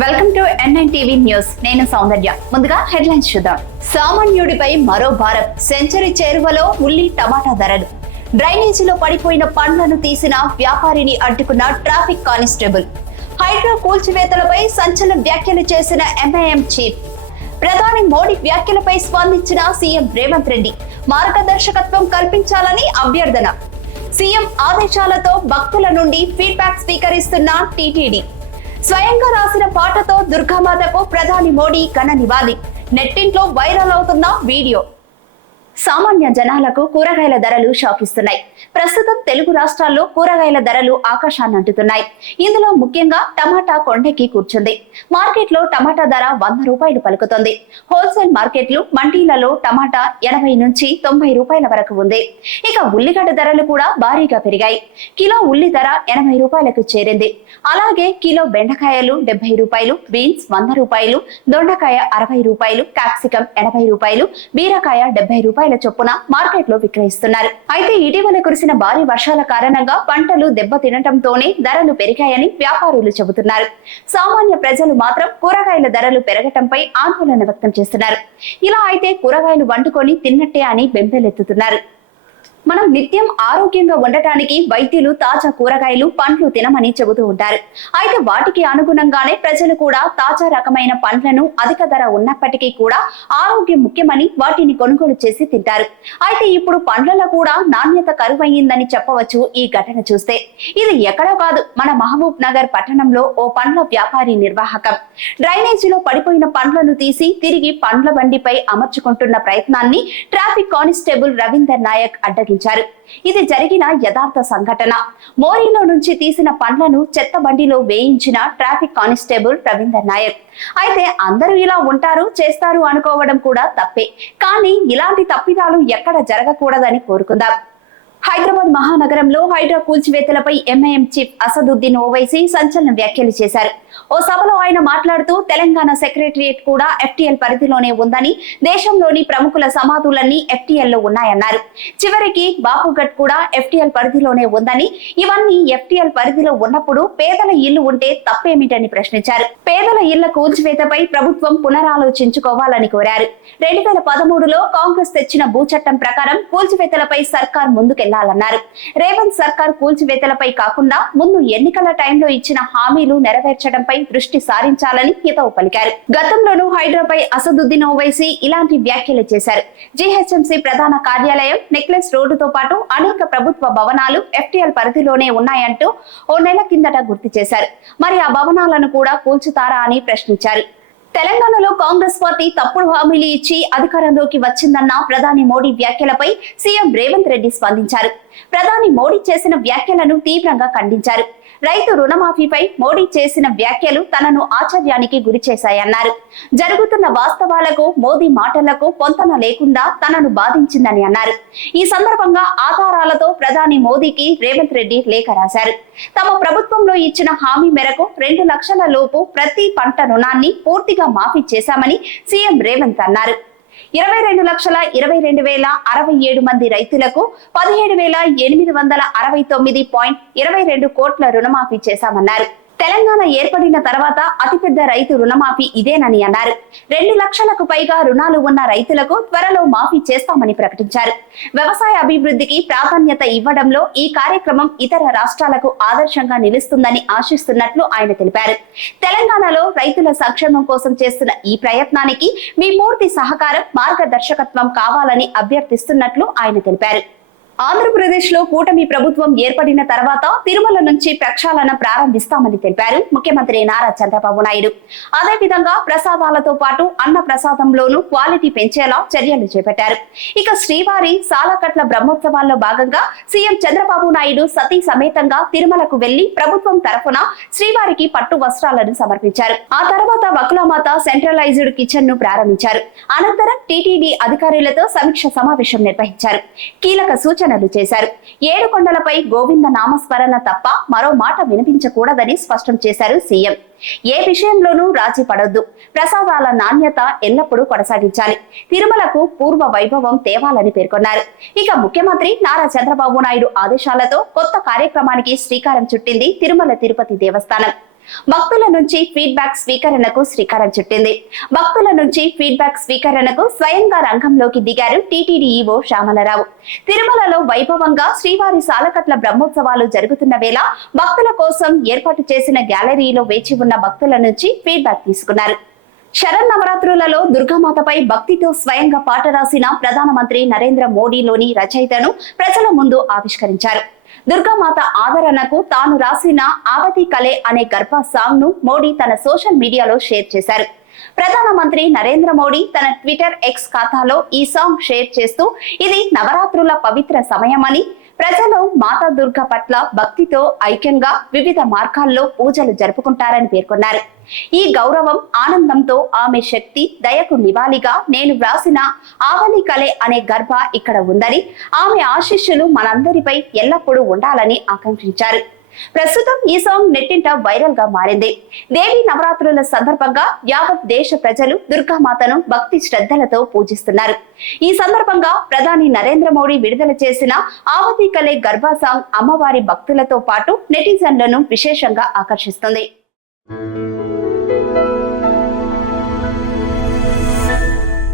Welcome to N9 TV news. నేను సౌందర్య. ముందుగా headlines చూద్దాం. సామాన్యుడిపై మరో భారం. సెంచరీ చేరువలో ఉల్లి టమాటా ధరలు. డ్రైనేజీలో పడిపోయిన పండ్లను తీసిన వ్యాపారిని అడ్డుకున్న ట్రాఫిక్ కానిస్టేబుల్. హైడ్రా కూల్చివేతలపై సంచలన వ్యాఖ్యలు చేసిన ఎంఐఎం చీఫ్. ప్రధాని మోడీ వ్యాఖ్యలపై స్పందించిన సీఎం రేవంత్ రెడ్డి. మార్గదర్శకత్వం కల్పించాలని అభ్యర్థన. సీఎం ఆదేశాలతో భక్తుల నుండి ఫీడ్బ్యాక్ స్వీకరిస్తున్న టీటీడీ. స్వయంగా రాసిన పాటతో దుర్గామాతకు ప్రధాని మోడీ ఘన నివాళి. నెట్టింట్లో వైరల్ అవుతున్న వీడియో. సామాన్య జనాలకు కూరగాయల ధరలు షాకిస్తున్నాయి. ప్రస్తుతం తెలుగు రాష్ట్రాల్లో కూరగాయల ధరలు ఆకాశాన్ని అంటుతున్నాయి. ఇందులో ముఖ్యంగా టమాటా కొండెక్కి కూర్చుంది. మార్కెట్లో టమాటా ధర 100 రూపాయలు పలుకుతుంది. హోల్సేల్ మార్కెట్లు, మండీలలో టమాటా 80 నుంచి 90 రూపాయల వరకు ఉంది. ఇక ఉల్లిగడ్డ ధరలు కూడా భారీగా పెరిగాయి. కిలో ఉల్లి ధర 80 రూపాయలకు చేరింది. అలాగే కిలో బెండకాయలు 70 రూపాయలు, బీన్స్ 100 రూపాయలు, దొండకాయ 60 రూపాయలు, క్యాప్సికం 80 రూపాయలు, బీరకాయ 70 రూపాయల చొప్పున మార్కెట్ లో విక్రయిస్తున్నారు. అయితే ఇటీవల కురిసిన భారీ వర్షాల కారణంగా పంటలు దెబ్బతినటంతోనే ధరలు పెరిగాయని వ్యాపారులు చెబుతున్నారు. సామాన్య ప్రజలు మాత్రం కూరగాయల ధరలు పెరగటంపై ఆందోళన వ్యక్తం చేస్తున్నారు. ఇలా అయితే కూరగాయలు వండుకొని తిన్నట్టే అని బెంబేలెత్తుతున్నారు. మనం నిత్యం ఆరోగ్యంగా ఉండటానికి వైద్యులు తాజా కూరగాయలు, పండ్లు తినమని చెబుతూ ఉంటారు. అయితే వాటికి అనుగుణంగానే ప్రజలు కూడా తాజా రకమైన పండ్లను అధిక ధర ఉన్నప్పటికీ కూడా ఆరోగ్యం ముఖ్యమని వాటిని కొనుగోలు చేసి తింటారు. అయితే ఇప్పుడు పండ్లలో కూడా నాణ్యత కరువయ్యిందని చెప్పవచ్చు. ఈ ఘటన చూస్తే ఇది ఎక్కడో కాదు, మన మహబూబ్ నగర్ పట్టణంలో ఓ పండ్ల వ్యాపారి నిర్వాహకం డ్రైనేజీలో పడిపోయిన పండ్లను తీసి తిరిగి పండ్ల బండిపై అమర్చుకుంటున్న ప్రయత్నాన్ని ట్రాఫిక్ కానిస్టేబుల్ రవీందర్ నాయక్ అడ్డగించారు. ఇది జరిగిన యథార్థ సంఘటన. మోరీలో నుంచి తీసిన పండ్లను చెత్త బండిలో వేయించిన ట్రాఫిక్ కానిస్టేబుల్ రవీందర్ నాయక్. అయితే అందరూ ఇలా ఉంటారు, చేస్తారు అనుకోవడం కూడా తప్పే. కానీ ఇలాంటి తప్పిదాలు ఎక్కడ జరగకూడదని కోరుకుందాం. హైదరాబాద్ మహానగరంలో హైడ్రా కూల్చివేతలపై ఎంఐఎం చీఫ్ అసదుద్దీన్ ఓవైసీ సంచలన వ్యాఖ్యలు చేశారు. ఓ సభలో ఆయన మాట్లాడుతూ తెలంగాణ సెక్రటరియట్ కూడా FTL పరిధిలోనే ఉందని, దేశంలోని ప్రముఖుల సమాధులన్నీ FTL లో ఉన్నాయన్నారు. చివరికి బాపుఘట్ కూడా FTL పరిధిలోనే ఉందని, ఇవన్నీ FTL పరిధిలో ఉన్నప్పుడు పేదల ఇల్లు ఉంటే తప్పేమిటని ప్రశ్నించారు. పేదల ఇళ్ల కూల్చివేతపై ప్రభుత్వం పునరాలోచించుకోవాలని కోరారు. 2013లో కాంగ్రెస్ తెచ్చిన భూచట్టం ప్రకారం కూల్చివేతలపై సర్కార్ ముందుకెళ్లాలన్నారు. రేవంత్ సర్కార్ కూల్చివేతలపై కాకుండా ముందు ఎన్నికల టైంలో ఇచ్చిన హామీలు నెరవేర్చడంపై దృష్టి సారించాలని హితవు పలికారు. గతంలోనూ హైడ్రాపై అసదుద్దీన్ ఓవైసీ ఇలాంటి వ్యాఖ్యలు చేశారు. GHMC ప్రధాన కార్యాలయం, నెక్లెస్ రోడ్డుతో పాటు అనేక ప్రభుత్వ భవనాలు FTL పరిధిలోనే ఉన్నాయంటూ ఓ నెల కిందట గుర్తు చేశారు. మరి ఆ భవనాలను కూడా కూల్చుతారా అని ప్రశ్నించారు. తెలంగాణలో కాంగ్రెస్ పార్టీ తప్పుడు హామీలు ఇచ్చి అధికారంలోకి వచ్చిందన్న ప్రధాని మోడీ వ్యాఖ్యలపై సీఎం రేవంత్ రెడ్డి స్పందించారు. ప్రధాని మోడీ చేసిన వ్యాఖ్యలను తీవ్రంగా ఖండించారు. రైతు రుణమాఫీపై మోడీ చేసిన వ్యాఖ్యలు తనను ఆశ్చర్యానికి గురి చేశాయన్నారు. జరుగుతున్న వాస్తవాలకు, మోదీ మాటలకు పొంతన లేకుండా తనను బాధించిందని అన్నారు. ఈ సందర్భంగా ఆధారాలతో ప్రధాని మోదీకి రేవంత్ రెడ్డి లేఖ రాశారు. తమ ప్రభుత్వంలో ఇచ్చిన హామీ మేరకు 2 లక్షల లోపు ప్రతి పంట రుణాన్ని పూర్తిగా మాఫీ చేశామని సీఎం రేవంత్ అన్నారు. 22,22,067 మంది రైతులకు 17,869.22 కోట్ల రుణమాఫీ చేశామన్నారు. తెలంగాణ ఏర్పడిన తర్వాత అతిపెద్ద రైతు రుణమాఫీ ఇదేనని అన్నారు. 2 లక్షలకు పైగా రుణాలు ఉన్న రైతులకు త్వరలో మాఫీ చేస్తామని ప్రకటించారు. వ్యవసాయ అభివృద్ధికి ప్రాధాన్యత ఇవ్వడంలో ఈ కార్యక్రమం ఇతర రాష్ట్రాలకు ఆదర్శంగా నిలుస్తుందని ఆశిస్తున్నట్లు ఆయన తెలిపారు. తెలంగాణలో రైతుల సంక్షేమం కోసం చేస్తున్న ఈ ప్రయత్నానికి మీ పూర్తి సహకారం, మార్గదర్శకత్వం కావాలని అభ్యర్థిస్తున్నట్లు ఆయన తెలిపారు. ఆంధ్రప్రదేశ్ లో కూటమి ప్రభుత్వం ఏర్పడిన తర్వాత తిరుమల నుంచి ప్రక్షాళన ప్రారంభిస్తామని తెలిపారు ముఖ్యమంత్రి నారా చంద్రబాబు నాయుడు. అదేవిధంగా ప్రసాదాలతో పాటు అన్న ప్రసాదంలోనూ క్వాలిటీ పెంచేలా చర్యలు చేపట్టారు. ఇక శ్రీవారి సాలకట్ల బ్రహ్మోత్సవాల్లో భాగంగా సీఎం చంద్రబాబు నాయుడు సతీ సమేతంగా తిరుమలకు వెళ్లి ప్రభుత్వం తరఫున శ్రీవారికి పట్టు వస్త్రాలను సమర్పించారు. ఆ తర్వాత వకులామాత సెంట్రలైజ్డ్ కిచెన్ ను ప్రారంభించారు. అనంతరం టీటీడీ అధికారులతో సమీక్ష సమావేశం నిర్వహించారు. కీలక సూచనలు చేశారు. 7 కొండలపై గోవింద నామస్మరణ తప్ప మరో మాట వినిపించకూడదని స్పష్టం చేశారు సీఎం. ఏ విషయంలోనూ రాజీ పడొద్దు. ప్రసాదాల నాణ్యత ఎల్లప్పుడూ కొనసాగించాలి. తిరుమలకు పూర్వ వైభవం తేవాలని పేర్కొన్నారు. ఇక ముఖ్యమంత్రి నారా చంద్రబాబు నాయుడు ఆదేశాలతో కొత్త కార్యక్రమానికి శ్రీకారం చుట్టింది తిరుమల తిరుపతి దేవస్థానం. భక్తుల నుంచి ఫీడ్బ్యాక్ స్వీకరణకు శ్రీకారం చుట్టింది. భక్తుల నుంచి ఫీడ్బ్యాక్ స్వీకరణకు స్వయంగా రంగంలోకి దిగారు టీటీడీ ఈవో శ్యామలరావు. తిరుమలలో వైభవంగా శ్రీవారి సాలకట్ల బ్రహ్మోత్సవాలు జరుగుతున్న వేళ భక్తుల కోసం ఏర్పాటు చేసిన గ్యాలరీలో వేచి ఉన్న భక్తుల నుంచి ఫీడ్బ్యాక్ తీసుకున్నారు. శరన్నవరాత్రులలో దుర్గామాతపై భక్తితో స్వయంగా పాట రాసిన ప్రధానమంత్రి నరేంద్ర మోడీలోని రచయితను ప్రజల ముందు ఆవిష్కరించారు. దుర్గామాత ఆదరణకు తాను రాసిన ఆవతి కలే అనే గర్భ సాంగ్ ను మోడీ తన సోషల్ మీడియాలో షేర్ చేశారు. ప్రధానమంత్రి నరేంద్ర మోడీ తన ట్విట్టర్ ఎక్స్ ఖాతాలో ఈ సాంగ్ షేర్ చేస్తూ ఇది నవరాత్రుల పవిత్ర సమయమని, ప్రజలు మాతా దుర్గ పట్ల భక్తితో ఐక్యంగా వివిధ మార్గాల్లో పూజలు జరుపుకుంటారని పేర్కొన్నారు. ఈ గౌరవం, ఆనందంతో ఆమె శక్తి, దయకు నివాళిగా నేను వ్రాసిన ఆవలి కలే అనే గర్భ ఇక్కడ ఉందని, ఆమె ఆశీస్సులు మనందరిపై ఎల్లప్పుడూ ఉండాలని ఆకాంక్షించారు. ప్రస్తుతం ఈ సాంగ్ నెట్టింట వైరల్ గా మారింది. దేవి నవరాత్రుల సందర్భంగా యావత్ దేశ ప్రజలు దుర్గామాతను భక్తి శ్రద్ధలతో పూజిస్తున్నారు. ఈ సందర్భంగా ప్రధాని నరేంద్ర మోడీ విడుదల చేసిన ఆవతి కలే గర్భ సాంగ్ అమ్మవారి భక్తులతో పాటు నెటిజన్లను విశేషంగా ఆకర్షిస్తుంది.